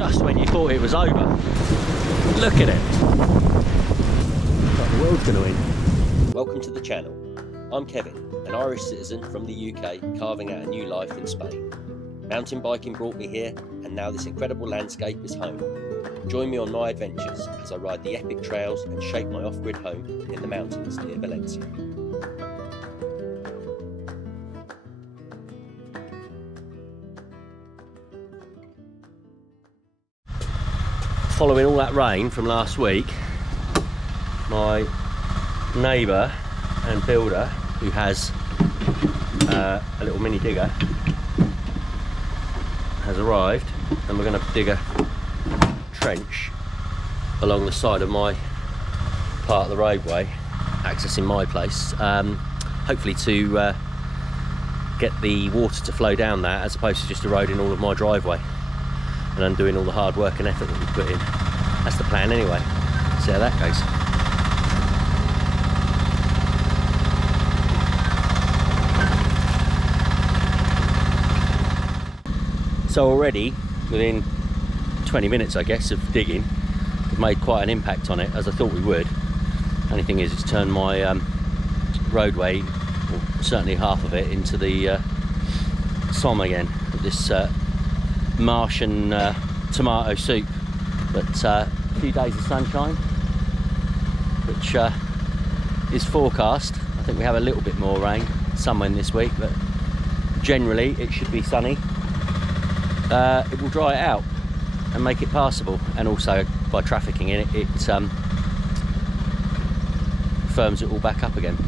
just when you thought it was over. Look at it. Like the world's going to end. Welcome to the channel. I'm Kevin, an Irish citizen from the UK carving out a new life in Spain. Mountain biking brought me here, and now this incredible landscape is home. Join me on my adventures as I ride the epic trails and shape my off-grid home in the mountains near Valencia. Following all that rain from last week, my neighbour and builder, who has a little mini digger, has arrived, and we're going to dig a trench along the side of my part of the roadway, accessing my place, hopefully to get the water to flow down that, as opposed to just eroding all of my driveway and undoing all the hard work and effort that we've put in. That's the plan anyway. See how that goes. So already, within 20 minutes I guess of digging, we've made quite an impact on it, as I thought we would. Only thing is, it's turned my roadway, or certainly half of it, into the Somme again, this Martian tomato soup. But a few days of sunshine, which is forecast. I think we have a little bit more rain somewhere in this week, but generally it should be sunny. It will dry it out and make it passable, and also by trafficking in it, it firms it all back up again.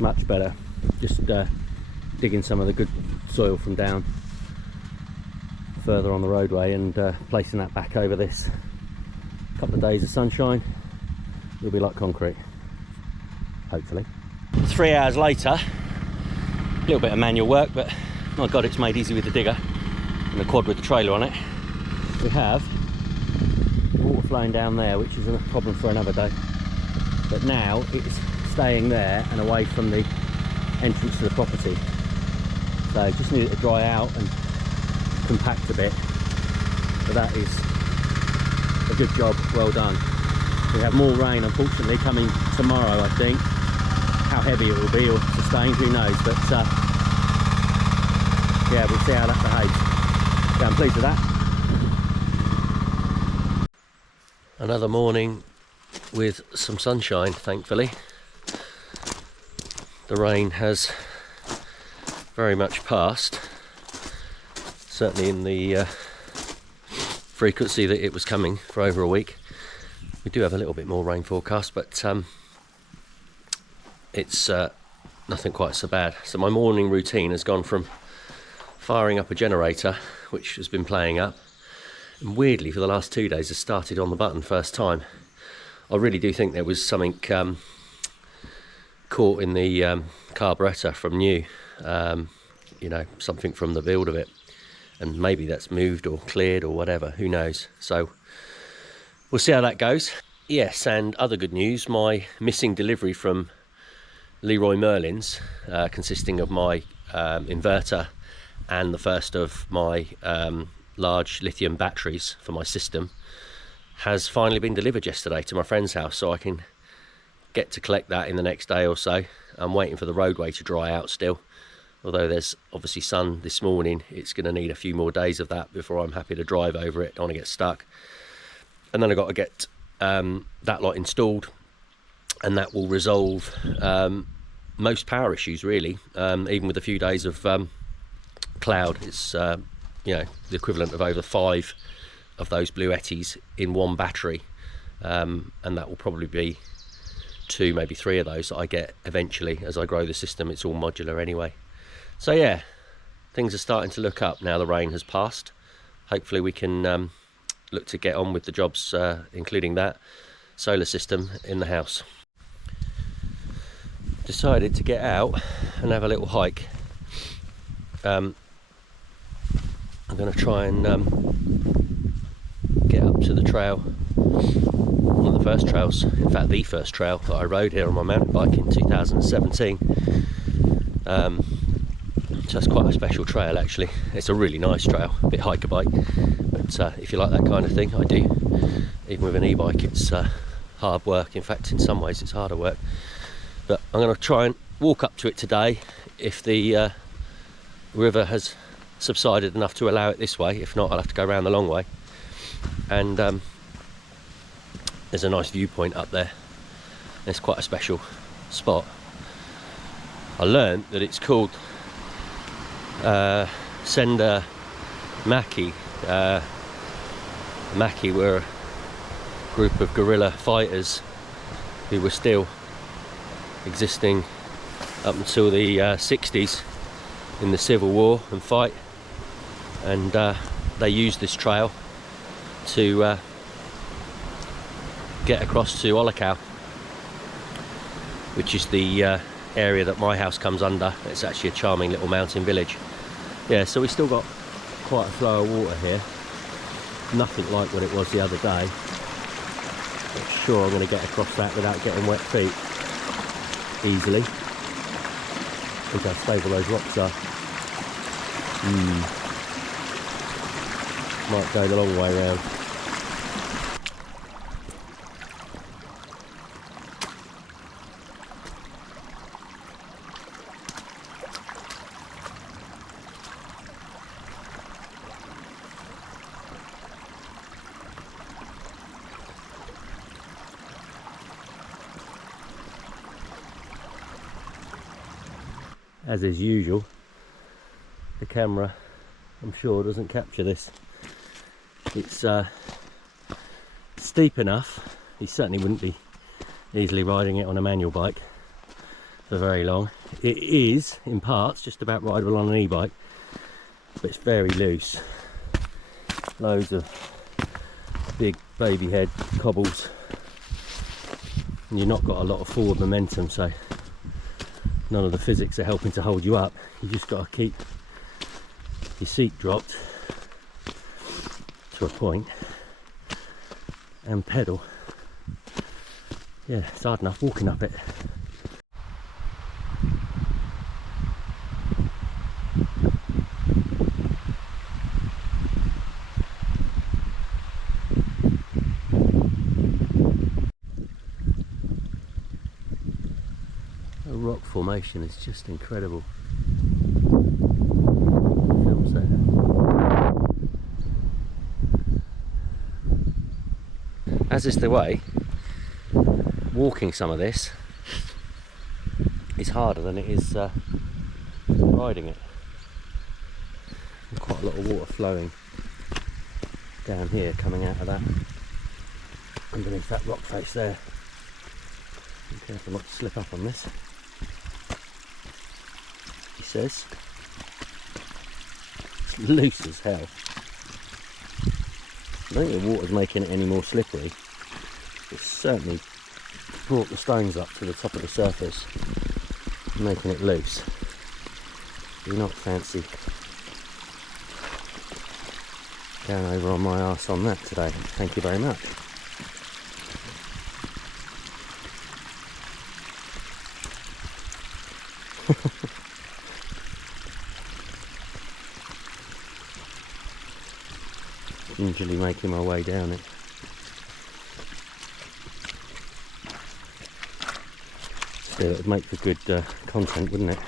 Much better. Just digging some of the good soil from down further on the roadway and placing that back over this. Couple of days of sunshine, it'll be like concrete, hopefully. 3 hours later, a little bit of manual work, but my god, it's made easy with the digger and the quad with the trailer on it. We have water flowing down there, which is a problem for another day, but now it's staying there and away from the entrance to the property. So just need it to dry out and compact a bit, but that is a good job, well done. We have more rain unfortunately coming tomorrow, I think. How heavy it will be or sustained, who knows, but yeah, we'll see how that behaves. Yeah, I'm pleased with that. Another morning with some sunshine, thankfully. The rain has very much passed, certainly in the frequency that it was coming for over a week. We do have a little bit more rain forecast, but it's nothing quite so bad. So my morning routine has gone from firing up a generator, which has been playing up, and weirdly for the last 2 days has started on the button first time. I really do think there was something caught in the carburettor from new, you know, something from the build of it, and maybe that's moved or cleared or whatever, who knows. So we'll see how that goes. Yes, and other good news, my missing delivery from Leroy Merlin's, consisting of my inverter and the first of my large lithium batteries for my system, has finally been delivered yesterday to my friend's house, so I can get to collect that in the next day or so. I'm waiting for the roadway to dry out still, although there's obviously sun this morning. It's going to need a few more days of that before I'm happy to drive over it. I don't want to get stuck. And then I've got to get that lot installed, and that will resolve most power issues really, even with a few days of cloud. It's you know, the equivalent of over 5 of those Blue Etties in one battery, and that will probably be 2, maybe 3 of those that I get eventually as I grow the system. It's all modular anyway. So yeah, things are starting to look up now the rain has passed. Hopefully we can look to get on with the jobs, including that solar system in the house. Decided to get out and have a little hike. I'm going to try and get get up to the trail, one of the first trails, in fact the first trail that I rode here on my mountain bike in 2017. So that's quite a special trail actually. It's a really nice trail, a bit hiker bike, but if you like that kind of thing, I do. Even with an e-bike it's hard work. In fact, in some ways it's harder work. But I'm going to try and walk up to it today if the river has subsided enough to allow it this way. If not, I'll have to go around the long way. And there's a nice viewpoint up there. It's quite a special spot. I learned that it's called Sender Maki. Maki were a group of guerrilla fighters who were still existing up until the 60s in the Civil War and fight, and they used this trail to get across to Olakau, which is the area that my house comes under. It's actually a charming little mountain village. Yeah, so we still got quite a flow of water here. Nothing like what it was the other day. Not sure I'm going to get across that without getting wet feet easily. Look how stable those rocks are. Might go the long way round. As is usual, the camera, I'm sure, doesn't capture this. It's steep enough. You certainly wouldn't be easily riding it on a manual bike for very long. It is, in parts, just about rideable on an e-bike, but it's very loose. Loads of big baby head cobbles. And you've not got a lot of forward momentum, so none of the physics are helping to hold you up. You just got to keep your seat dropped to a point and pedal. Yeah, it's hard enough walking up it. The rock formation is just incredible. Films there. As is the way, walking some of this is harder than it is riding it. There's quite a lot of water flowing down here coming out of that, underneath that rock face there. Be careful not to slip up on this. He says it's loose as hell. I don't think the water's making it any more slippery. It's certainly brought the stones up to the top of the surface, making it loose. Do not fancy going over on my arse on that today. Thank you very much. Gingerly making my way down it. Still, it would make for good content, wouldn't it?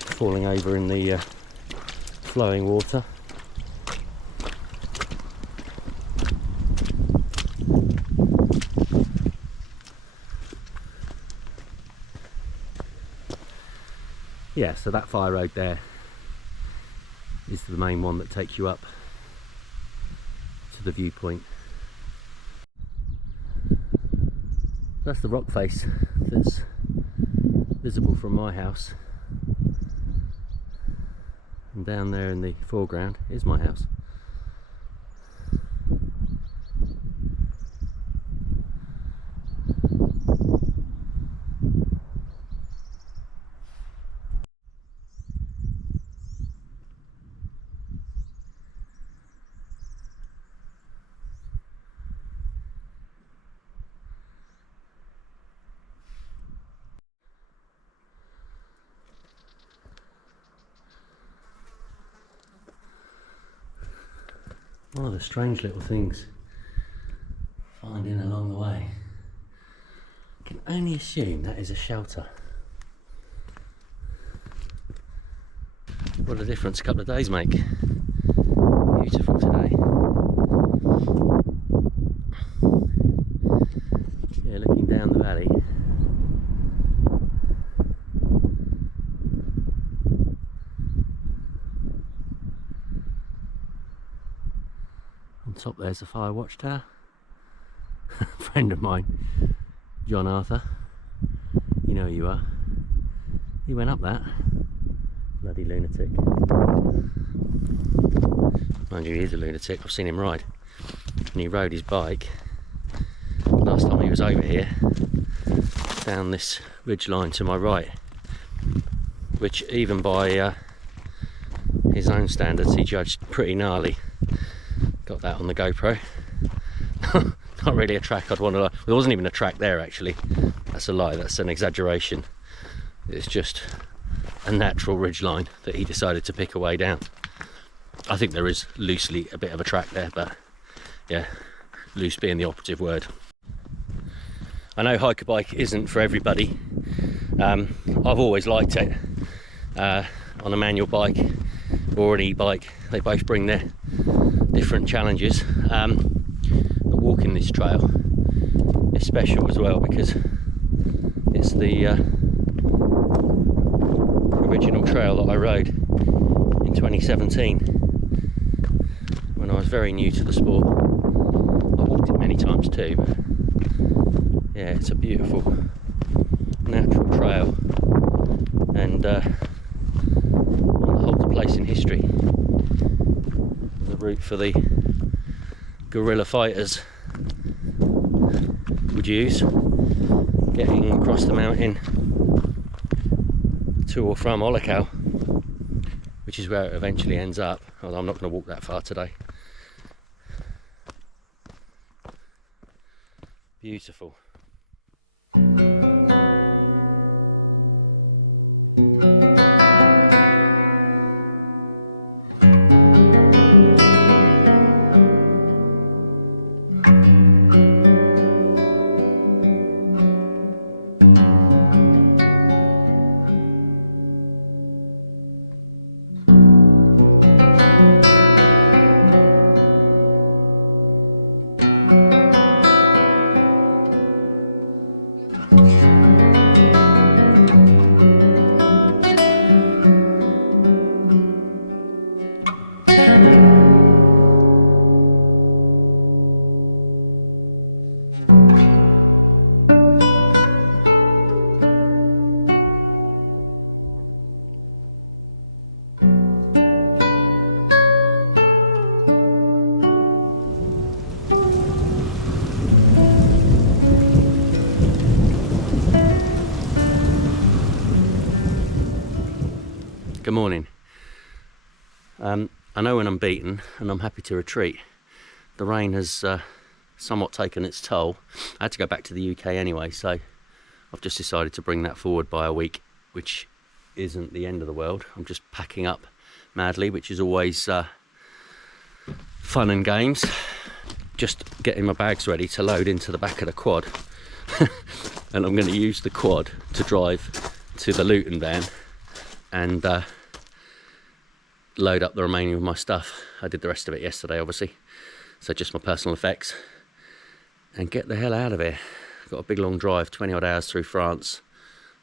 Falling over in the flowing water. Yeah, so that fire road there is the main one that takes you up to the viewpoint. That's the rock face that's visible from my house, and down there in the foreground is my house. One of the strange little things finding along the way. I can only assume that is a shelter. What a difference a couple of days make. Beautiful today. Yeah, looking down the valley. On top there's the fire watchtower. A friend of mine, John Arthur, you know who you are. He went up that. Bloody lunatic. Mind you, he's a lunatic. I've seen him ride. And he rode his bike last time he was over here down this ridge line to my right, which even by his own standards he judged pretty gnarly. Got that on the GoPro. Not really a track I'd want to. There wasn't even a track there actually. That's a lie, that's an exaggeration. It's just a natural ridge line that he decided to pick a way down. I think there is loosely a bit of a track there, but yeah, loose being the operative word. I know hiker bike isn't for everybody. I've always liked it. On a manual bike or an e-bike, they both bring their different challenges. But walking this trail is special as well because it's the original trail that I rode in 2017 when I was very new to the sport. I walked it many times too, but yeah, it's a beautiful natural trail and one that holds a place in history. The route for the guerrilla fighters would use, getting across the mountain to or from Olakau, which is where it eventually ends up. Although I'm not going to walk that far today. Beautiful. Good morning. I know when I'm beaten and I'm happy to retreat. The rain has somewhat taken its toll. I had to go back to the UK anyway, so I've just decided to bring that forward by a week, which isn't the end of the world. I'm just packing up madly, which is always fun and games. Just getting my bags ready to load into the back of the quad. And I'm going to use the quad to drive to the Luton van and load up the remaining of my stuff. I did the rest of it yesterday, obviously, so just my personal effects, and get the hell out of here. Got a big long drive, 20 odd hours through France,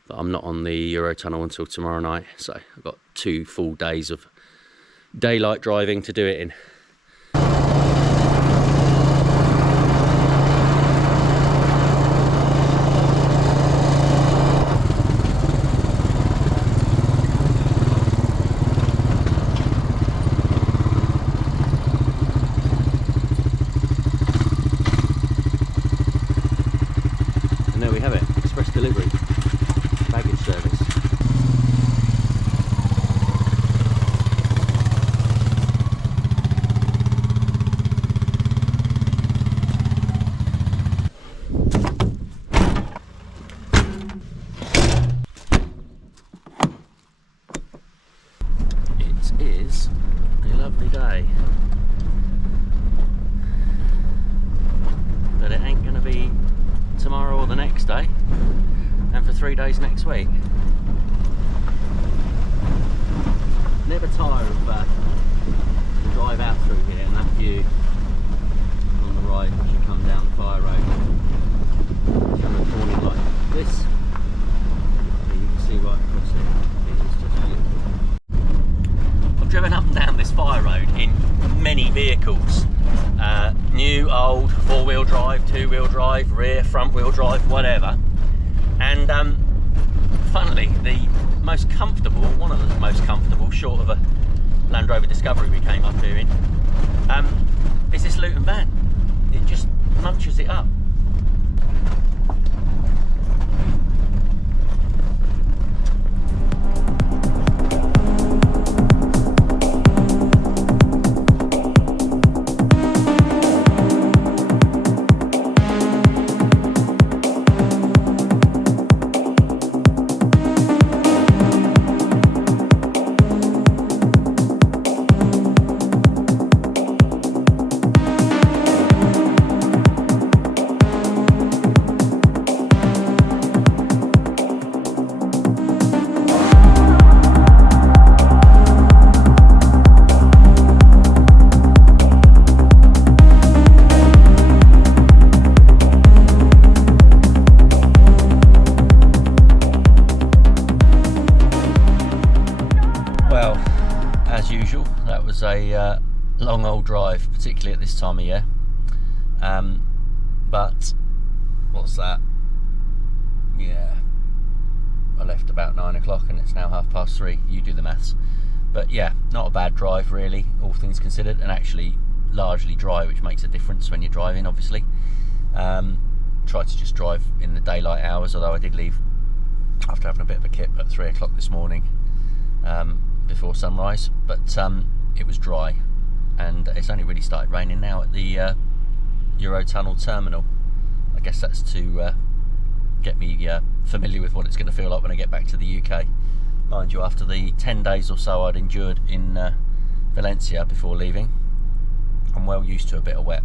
but I'm not on the Eurotunnel until tomorrow night, so I've got 2 full days of daylight driving to do it in. Delivery baggage service. for 3 days next week. Never tire of the drive out through here and that view on the right as you come down the fire road. Come a corner like this. You can see right across it. It is just beautiful. I've driven up and down this fire road in many vehicles. New, old, 4-wheel drive, 2-wheel drive, rear, front wheel drive, whatever. And funnily, the most comfortable, one of the most comfortable, short of a Land Rover Discovery we came up here in, is this Luton van. It just munches it up. A long old drive, particularly at this time of year, but what's that, yeah, I left about 9 o'clock and it's now 3:30. You do the maths, but yeah, not a bad drive really, all things considered, and actually largely dry, which makes a difference when you're driving, obviously. Tried to just drive in the daylight hours, although I did leave after having a bit of a kip at 3 o'clock this morning, before sunrise, but it was dry, and it's only really started raining now at the Eurotunnel terminal. I guess that's to get me familiar with what it's going to feel like when I get back to the UK. Mind you, after the 10 days or so I'd endured in Valencia before leaving, I'm well used to a bit of wet.